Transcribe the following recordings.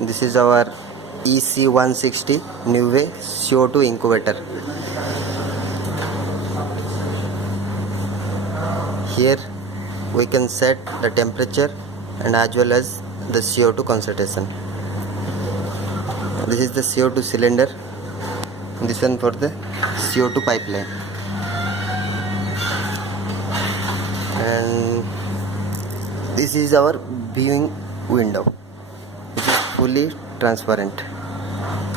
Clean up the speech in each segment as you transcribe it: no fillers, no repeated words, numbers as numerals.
This is our EC160 Nuve CO2 incubator. Here we can set the temperature and as well as the CO2 concentration. This is the CO2 cylinder, this one for the CO2 pipeline, and this is our viewing window, which is fully transparent,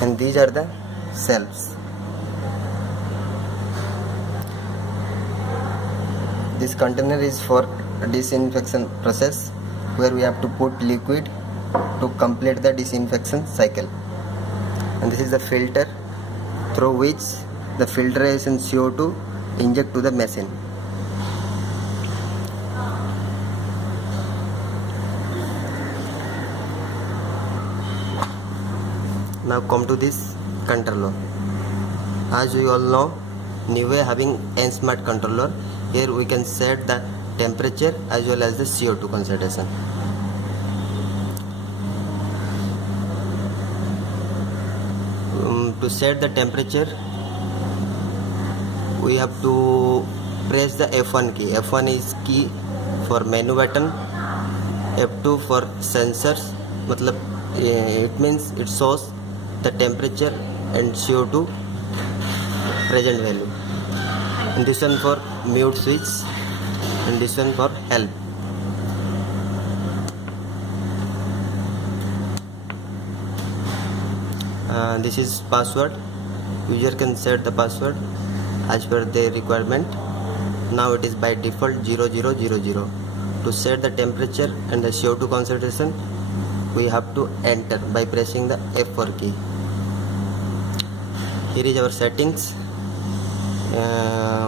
and these are the cells. This container is for disinfection process, where we have to put liquid to complete the disinfection cycle. And this is the filter through which the filtration CO2 inject to the machine. Now come to this controller. As we all know, Nuve having N smart controller. Here we can set the temperature as well as the CO2 concentration. To set the temperature, we have to press the F1 key. F1 is key for menu button, F2 for sensors. It means it shows the temperature and CO2 present value. And this one for mute switch, and this one for help. This is password. User can set the password as per their requirement. Now it is by default 0000. To set the temperature and the CO2 concentration, we have to enter by pressing the F4 key. Here is our settings.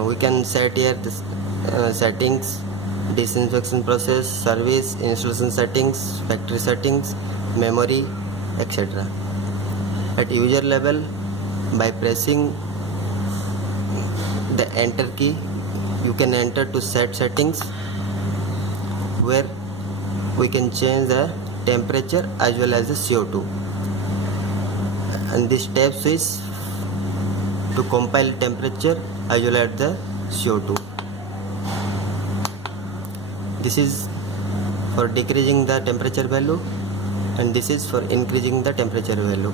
We can set here the settings, disinfection process, service, installation settings, factory settings, memory, etc. At user level, by pressing the enter key, you can enter to set settings, where we can change the temperature as well as the CO2. And this tab switch to compile temperature as well as the CO2. This is for decreasing the temperature value, and this is for increasing the temperature value.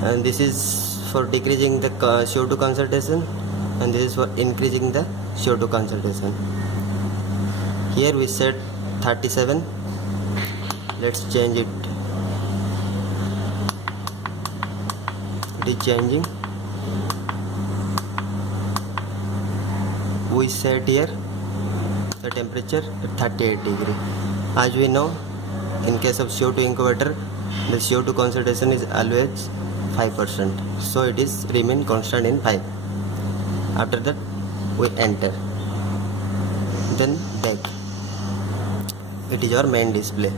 And this is for decreasing the CO2 concentration, and this is for increasing the CO2 concentration. Here we set 37. Let's change it. It is changing. We set here the temperature at 38 degree. As we know, in case of CO2 incubator, the CO2 concentration is always 5%, so it is remain constant in 5. After that, we enter, then back. It is our main display.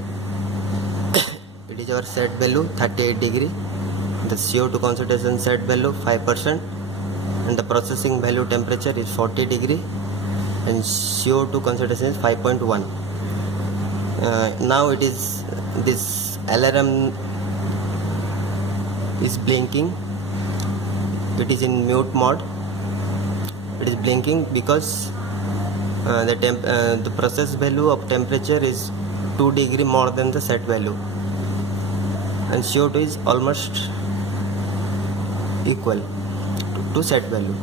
It is our set value 38 degree, the CO2 concentration set value 5%, and the processing value temperature is 40 degree, and CO2 concentration is 5.1. Now it is this alarm is blinking. It is in mute mode. It is blinking because the process value of temperature is 2 degree more than the set value, and CO2 is almost equal to set value.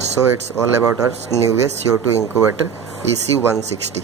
So it's all about our Nuve CO2 incubator EC160.